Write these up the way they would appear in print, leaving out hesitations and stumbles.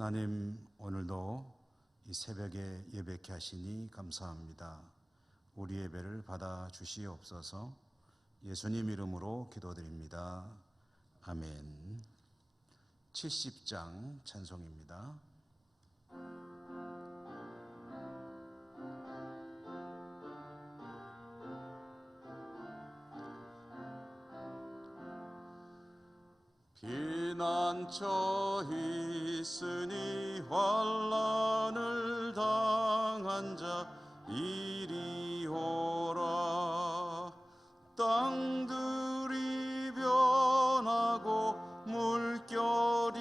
하나님, 오늘도 이 새벽에 예배케 하시니 감사합니다. 우리 예배를 받아 주시옵소서. 예수님 이름으로 기도드립니다. 아멘. 70장 찬송입니다. 피난처 있으니 환난을 당한 자 이리 오라. 땅들이 변하고 물결이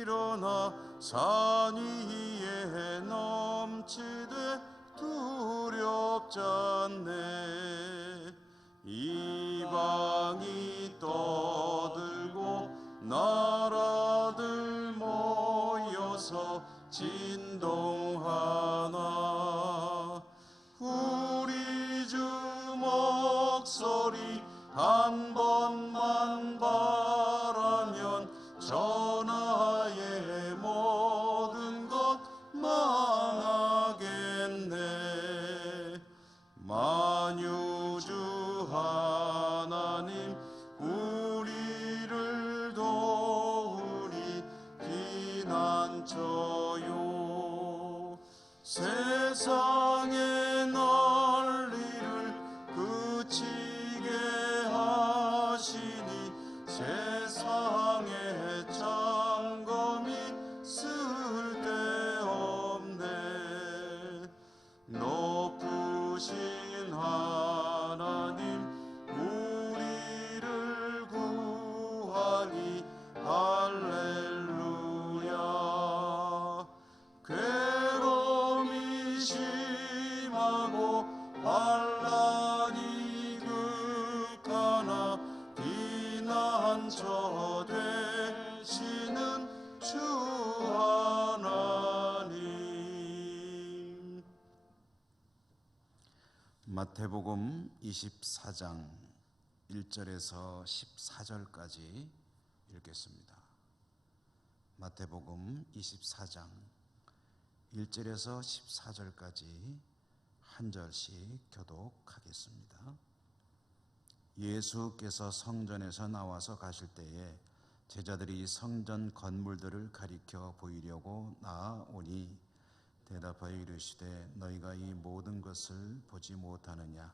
일어나 산 위에 넘치되 두렵잖네. 이방이 떠들고 나라들 모여서 진동하나. 우리 주 목소리 한 번만 바라면 전하의 모든 것 망하겠네. 만유주 하나님 우리를 도우니 피난처요. 세상의 난리를 그치게 하시니 세상의 장검이 쓸데없네. 높으신 하나님 우리를 구하니 할렐루야. 괴로움이 심하고 환난이 극하나 피난처 되시는 주 하나님. 마태복음 24장 1절에서 14절까지 읽겠습니다. 마태복음 24장 1절에서 14절까지 한 절씩 교독하겠습니다. 예수께서 성전에서 나와서 가실 때에 제자들이 성전 건물들을 가리켜 보이려고 나아오니 대답하여 이르시되 너희가 이 모든 것을 보지 못하느냐.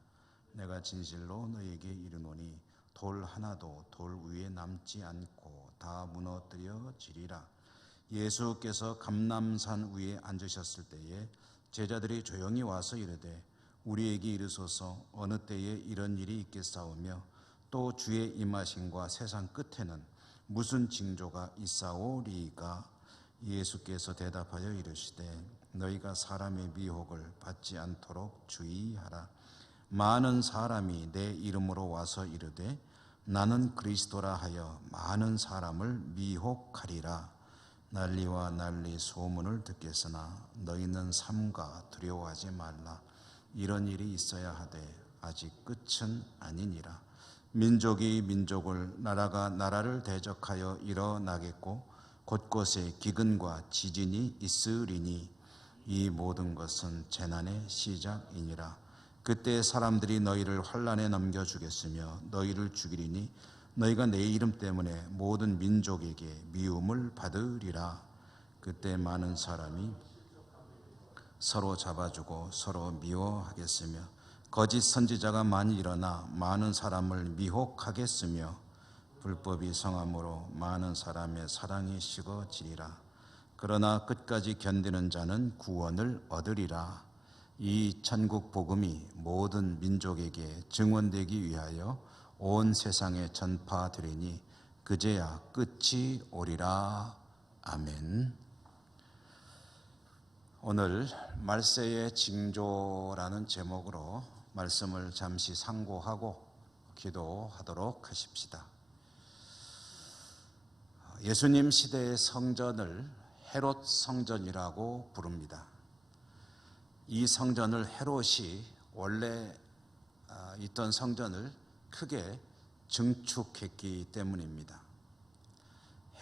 내가 진실로 너희에게 이르노니 돌 하나도 돌 위에 남지 않고 다 무너뜨려지리라. 예수께서 감람산 위에 앉으셨을 때에 제자들이 조용히 와서 이르되 우리에게 이르소서 어느 때에 이런 일이 있겠사오며 또 주의 임하심과 세상 끝에는 무슨 징조가 있사오리이까. 예수께서 대답하여 이르시되 너희가 사람의 미혹을 받지 않도록 주의하라. 많은 사람이 내 이름으로 와서 이르되 나는 그리스도라 하여 많은 사람을 미혹하리라. 난리와 난리 소문을 듣겠으나 너희는 삼가 두려워하지 말라. 이런 일이 있어야 하되 아직 끝은 아니니라. 민족이 민족을 나라가 나라를 대적하여 일어나겠고 곳곳에 기근과 지진이 있으리니 이 모든 것은 재난의 시작이니라. 그때 사람들이 너희를 환난에 넘겨주겠으며 너희를 죽이리니 너희가 내 이름 때문에 모든 민족에게 미움을 받으리라. 그때 많은 사람이 서로 잡아주고 서로 미워하겠으며 거짓 선지자가 많이 일어나 많은 사람을 미혹하겠으며 불법이 성함으로 많은 사람의 사랑이 식어지리라. 그러나 끝까지 견디는 자는 구원을 얻으리라. 이 천국 복음이 모든 민족에게 증언되기 위하여 온 세상에 전파되리니 그제야 끝이 오리라. 아멘. 오늘 말세의 징조라는 제목으로 말씀을 잠시 상고하고 기도하도록 하십시다. 예수님 시대의 성전을 헤롯 성전이라고 부릅니다. 이 성전을 헤롯이 원래 있던 성전을 크게 증축했기 때문입니다.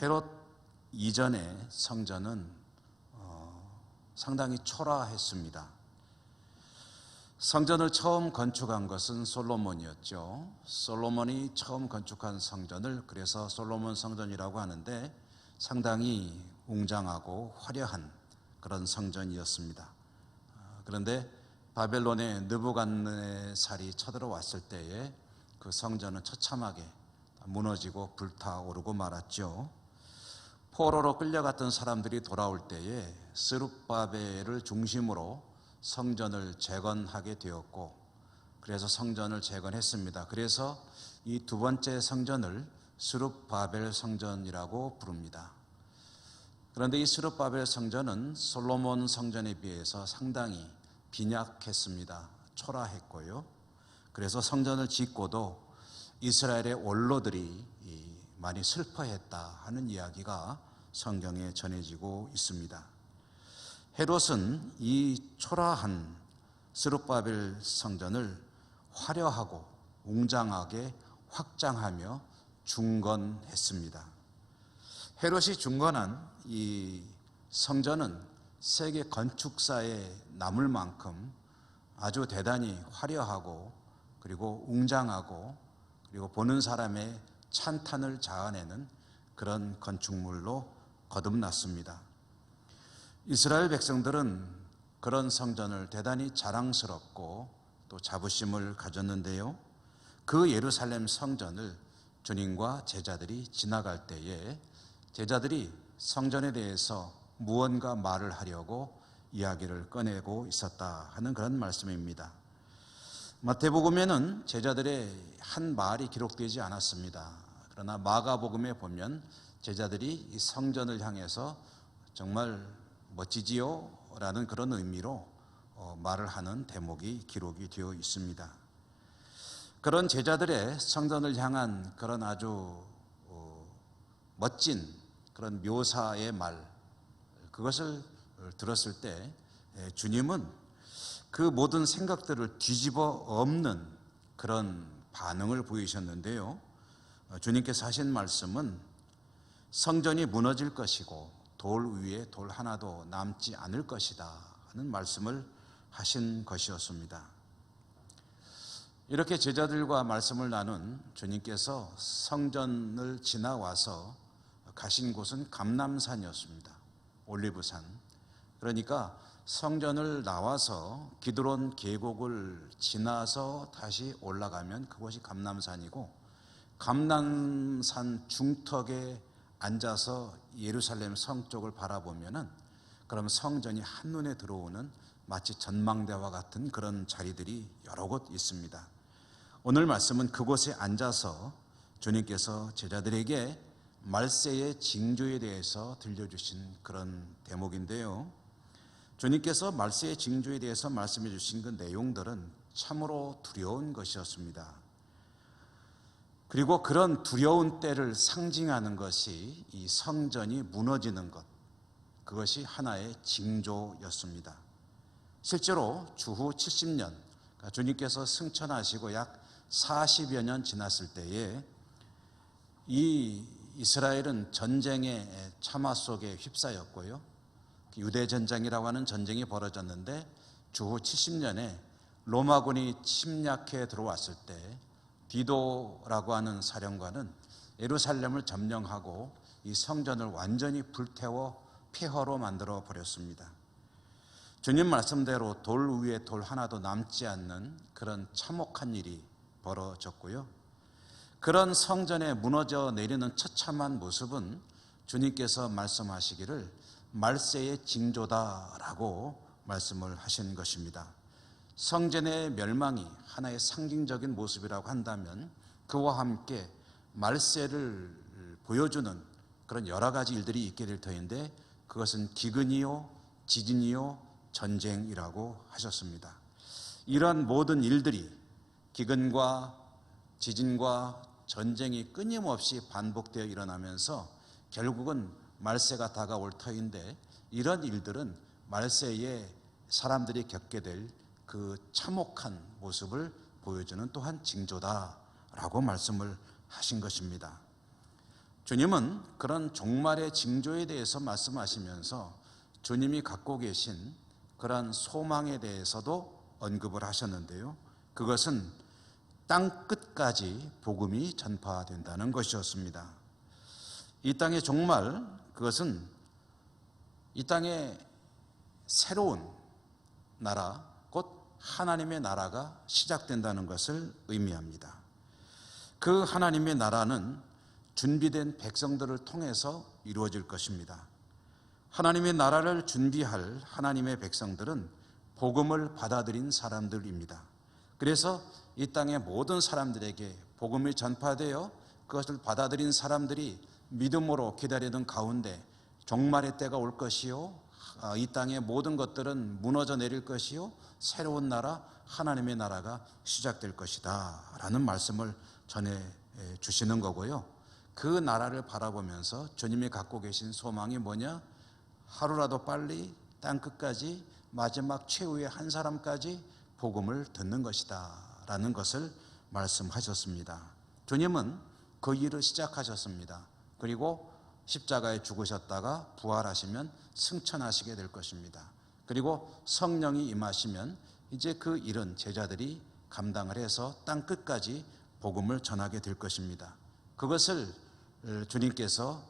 헤롯 이전의 성전은 상당히 초라했습니다. 성전을 처음 건축한 것은 솔로몬이었죠. 솔로몬이 처음 건축한 성전을 그래서 솔로몬 성전이라고 하는데 상당히 웅장하고 화려한 그런 성전이었습니다. 그런데 바벨론의 느부갓네살이 쳐들어왔을 때에 그 성전은 처참하게 무너지고 불타오르고 말았죠. 포로로 끌려갔던 사람들이 돌아올 때에 스룹바벨을 중심으로 성전을 재건하게 되었고, 그래서 성전을 재건했습니다. 그래서 이 두 번째 성전을 스룹바벨 성전이라고 부릅니다. 그런데 이 스룹바벨 성전은 솔로몬 성전에 비해서 상당히 빈약했습니다. 초라했고요. 그래서 성전을 짓고도 이스라엘의 원로들이 많이 슬퍼했다 하는 이야기가 성경에 전해지고 있습니다. 헤롯은 이 초라한 스룹바벨 성전을 화려하고 웅장하게 확장하며 중건했습니다. 헤롯이 중건한 이 성전은 세계 건축사에 남을 만큼 아주 대단히 화려하고 그리고 웅장하고 그리고 보는 사람의 찬탄을 자아내는 그런 건축물로 거듭났습니다. 이스라엘 백성들은 그런 성전을 대단히 자랑스럽고 또 자부심을 가졌는데요. 그 예루살렘 성전을 주님과 제자들이 지나갈 때에 제자들이 성전에 대해서 무언가 말을 하려고 이야기를 꺼내고 있었다 하는 그런 말씀입니다. 마태복음에는 제자들의 한 말이 기록되지 않았습니다. 그러나 마가복음에 보면 제자들이 이 성전을 향해서 정말 멋지지요? 라는 그런 의미로 말을 하는 대목이 기록이 되어 있습니다. 그런 제자들의 성전을 향한 그런 아주 멋진 그런 묘사의 말, 그것을 들었을 때 주님은 그 모든 생각들을 뒤집어 엎는 그런 반응을 보이셨는데요. 주님께서 하신 말씀은 성전이 무너질 것이고 돌 위에 돌 하나도 남지 않을 것이다 하는 말씀을 하신 것이었습니다. 이렇게 제자들과 말씀을 나눈 주님께서 성전을 지나와서 가신 곳은 감람산이었습니다. 올리브산. 그러니까 성전을 나와서 기드론 계곡을 지나서 다시 올라가면 그곳이 감람산이고, 감람산 중턱에 앉아서 예루살렘 성 쪽을 바라보면은 그럼 성전이 한눈에 들어오는 마치 전망대와 같은 그런 자리들이 여러 곳 있습니다. 오늘 말씀은 그곳에 앉아서 주님께서 제자들에게 말세의 징조에 대해서 들려주신 그런 대목인데요. 주님께서 말세의 징조에 대해서 말씀해 주신 그 내용들은 참으로 두려운 것이었습니다. 그리고 그런 두려운 때를 상징하는 것이 이 성전이 무너지는 것, 그것이 하나의 징조였습니다. 실제로 주후 70년, 그러니까 주님께서 승천하시고 약 40여 년 지났을 때에 이 이스라엘은 전쟁의 참화 속에 휩싸였고요. 유대전쟁이라고 하는 전쟁이 벌어졌는데 주후 70년에 로마군이 침략해 들어왔을 때 디도라고 하는 사령관은 예루살렘을 점령하고 이 성전을 완전히 불태워 폐허로 만들어 버렸습니다. 주님 말씀대로 돌 위에 돌 하나도 남지 않는 그런 참혹한 일이 벌어졌고요. 그런 성전에 무너져 내리는 처참한 모습은 주님께서 말씀하시기를 말세의 징조다라고 말씀을 하신 것입니다. 성전의 멸망이 하나의 상징적인 모습이라고 한다면 그와 함께 말세를 보여주는 그런 여러 가지 일들이 있게 될 터인데 그것은 기근이요, 지진이요, 전쟁이라고 하셨습니다. 이러한 모든 일들이 기근과 지진과 전쟁이 끊임없이 반복되어 일어나면서 결국은 말세가 다가올 터인데 이런 일들은 말세에 사람들이 겪게 될 그 참혹한 모습을 보여주는 또한 징조다라고 말씀을 하신 것입니다. 주님은 그런 종말의 징조에 대해서 말씀하시면서 주님이 갖고 계신 그런 소망에 대해서도 언급을 하셨는데요. 그것은 땅 끝까지 복음이 전파된다는 것이었습니다. 이 땅의 종말, 그것은 이 땅의 새로운 나라, 곧 하나님의 나라가 시작된다는 것을 의미합니다. 그 하나님의 나라는 준비된 백성들을 통해서 이루어질 것입니다. 하나님의 나라를 준비할 하나님의 백성들은 복음을 받아들인 사람들입니다. 그래서 이 땅의 모든 사람들에게 복음이 전파되어 그것을 받아들인 사람들이 믿음으로 기다리던 가운데 종말의 때가 올 것이요, 이 땅의 모든 것들은 무너져 내릴 것이요, 새로운 나라, 하나님의 나라가 시작될 것이다 라는 말씀을 전해 주시는 거고요. 그 나라를 바라보면서 주님이 갖고 계신 소망이 뭐냐? 하루라도 빨리 땅끝까지 마지막 최후의 한 사람까지 복음을 듣는 것이다 라는 것을 말씀하셨습니다. 주님은 그 일을 시작하셨습니다. 그리고 십자가에 죽으셨다가 부활하시면 승천하시게 될 것입니다. 그리고 성령이 임하시면 이제 그 일은 제자들이 감당을 해서 땅끝까지 복음을 전하게 될 것입니다. 그것을 주님께서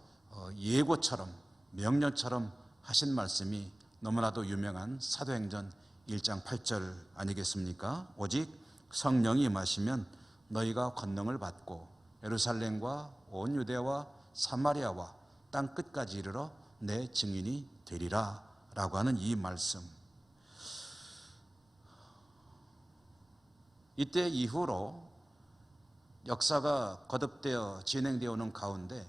예고처럼 명령처럼 하신 말씀이 너무나도 유명한 사도행전 1장 8절 아니겠습니까? 오직 성령이 임하시면 너희가 권능을 받고 예루살렘과 온 유대와 사마리아와 땅 끝까지 이르러 내 증인이 되리라 라고 하는 이 말씀, 이때 이후로 역사가 거듭되어 진행되어 오는 가운데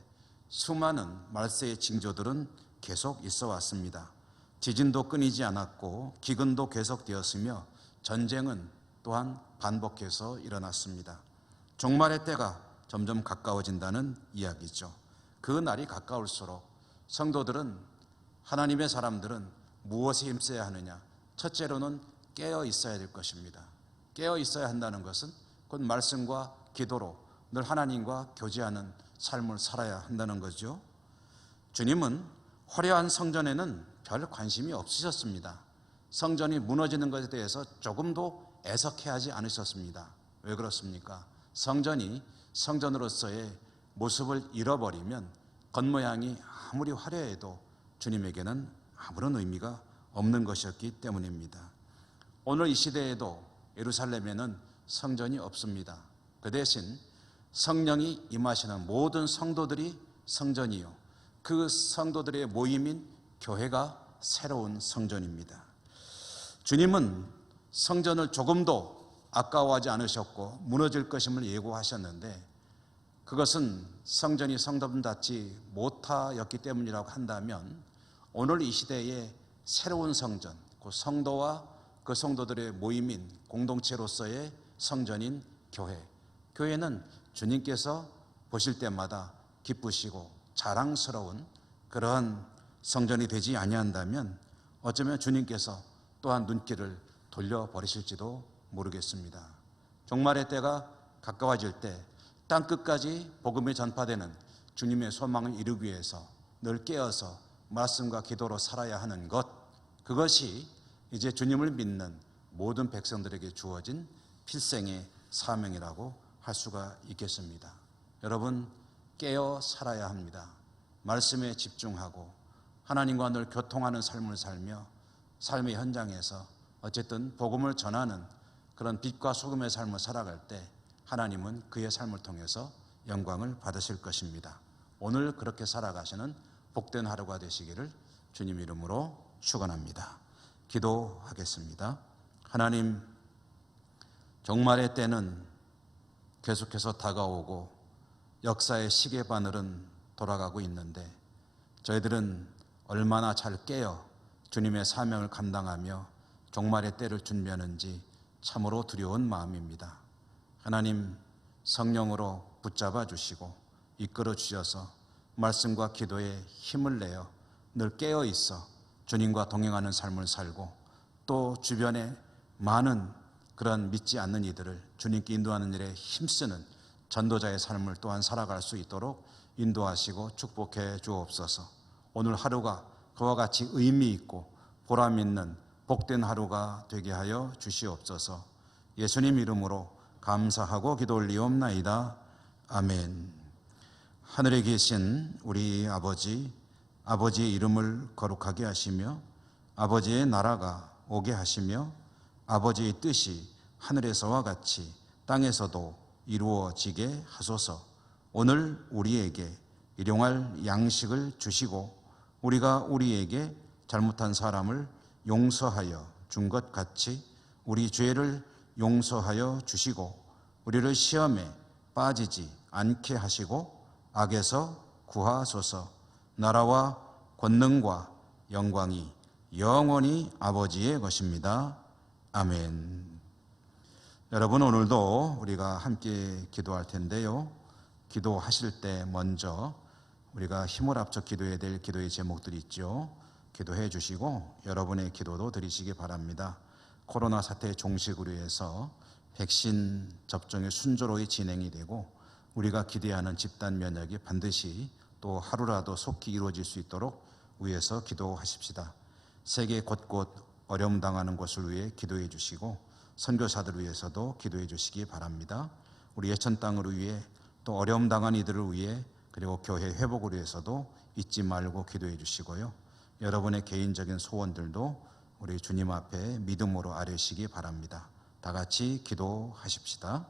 수많은 말세의 징조들은 계속 있어 왔습니다. 지진도 끊이지 않았고 기근도 계속되었으며 전쟁은 또한 반복해서 일어났습니다. 종말의 때가 점점 가까워진다는 이야기죠. 그 날이 가까울수록 성도들은, 하나님의 사람들은 무엇에 힘써야 하느냐? 첫째로는 깨어 있어야 될 것입니다. 깨어 있어야 한다는 것은 곧 말씀과 기도로 늘 하나님과 교제하는 삶을 살아야 한다는 거죠. 주님은 화려한 성전에는 별 관심이 없으셨습니다. 성전이 무너지는 것에 대해서 조금도 애석해하지 않으셨습니다. 왜 그렇습니까? 성전이 성전으로서의 모습을 잃어버리면 겉모양이 아무리 화려해도 주님에게는 아무런 의미가 없는 것이었기 때문입니다. 오늘 이 시대에도 예루살렘에는 성전이 없습니다. 그 대신 성령이 임하시는 모든 성도들이 성전이요, 그 성도들의 모임인 교회가 새로운 성전입니다. 주님은 성전을 조금도 아까워하지 않으셨고 무너질 것임을 예고하셨는데, 그것은 성전이 성전답지 못하였기 때문이라고 한다면 오늘 이 시대의 새로운 성전, 그 성도와 그 성도들의 모임인 공동체로서의 성전인 교회, 교회는 주님께서 보실 때마다 기쁘시고 자랑스러운 그러한 성전이 되지 아니한다면 어쩌면 주님께서 또한 눈길을 돌려버리실지도 모르겠습니다. 종말의 때가 가까워질 때 땅끝까지 복음이 전파되는 주님의 소망을 이루기 위해서 늘 깨어서 말씀과 기도로 살아야 하는 것, 그것이 이제 주님을 믿는 모든 백성들에게 주어진 필생의 사명이라고 할 수가 있겠습니다. 여러분, 깨어 살아야 합니다. 말씀에 집중하고 하나님과 늘 교통하는 삶을 살며 삶의 현장에서 어쨌든 복음을 전하는 그런 빛과 소금의 삶을 살아갈 때 하나님은 그의 삶을 통해서 영광을 받으실 것입니다. 오늘 그렇게 살아가시는 복된 하루가 되시기를 주님 이름으로 축원합니다. 기도하겠습니다. 하나님, 종말의 때는 계속해서 다가오고 역사의 시계바늘은 돌아가고 있는데 저희들은 얼마나 잘 깨어 주님의 사명을 감당하며 종말의 때를 준비하는지 참으로 두려운 마음입니다. 하나님, 성령으로 붙잡아 주시고 이끌어 주셔서 말씀과 기도에 힘을 내어 늘 깨어 있어 주님과 동행하는 삶을 살고 또 주변에 많은 그런 믿지 않는 이들을 주님께 인도하는 일에 힘쓰는 전도자의 삶을 또한 살아갈 수 있도록 인도하시고 축복해 주옵소서. 오늘 하루가 그와 같이 의미 있고 보람 있는 복된 하루가 되게 하여 주시옵소서. 예수님 이름으로 감사하고 기도 올리옵나이다. 아멘. 하늘에 계신 우리 아버지, 아버지의 이름을 거룩하게 하시며 아버지의 나라가 오게 하시며 아버지의 뜻이 하늘에서와 같이 땅에서도 이루어지게 하소서. 오늘 우리에게 일용할 양식을 주시고 우리가 우리에게 잘못한 사람을 용서하여 준 것 같이 우리 죄를 용서하여 주시고 우리를 시험에 빠지지 않게 하시고 악에서 구하소서. 나라와 권능과 영광이 영원히 아버지의 것입니다. 아멘. 여러분, 오늘도 우리가 함께 기도할 텐데요, 기도하실 때 먼저 우리가 힘을 합쳐 기도해야 될 기도의 제목들이 있죠. 기도해 주시고 여러분의 기도도 드리시기 바랍니다. 코로나 사태 종식으로 해서 백신 접종이 순조로이 진행이 되고 우리가 기대하는 집단 면역이 반드시 또 하루라도 속히 이루어질 수 있도록 위해서 기도하십시다. 세계 곳곳 어려움 당하는 곳을 위해 기도해 주시고 선교사들을 위해서도 기도해 주시기 바랍니다. 우리 예천 땅을 위해 또 어려움 당한 이들을 위해 그리고 교회 회복을 위해서도 잊지 말고 기도해 주시고요. 여러분의 개인적인 소원들도 우리 주님 앞에 믿음으로 아뢰시기 바랍니다. 다 같이 기도하십시다.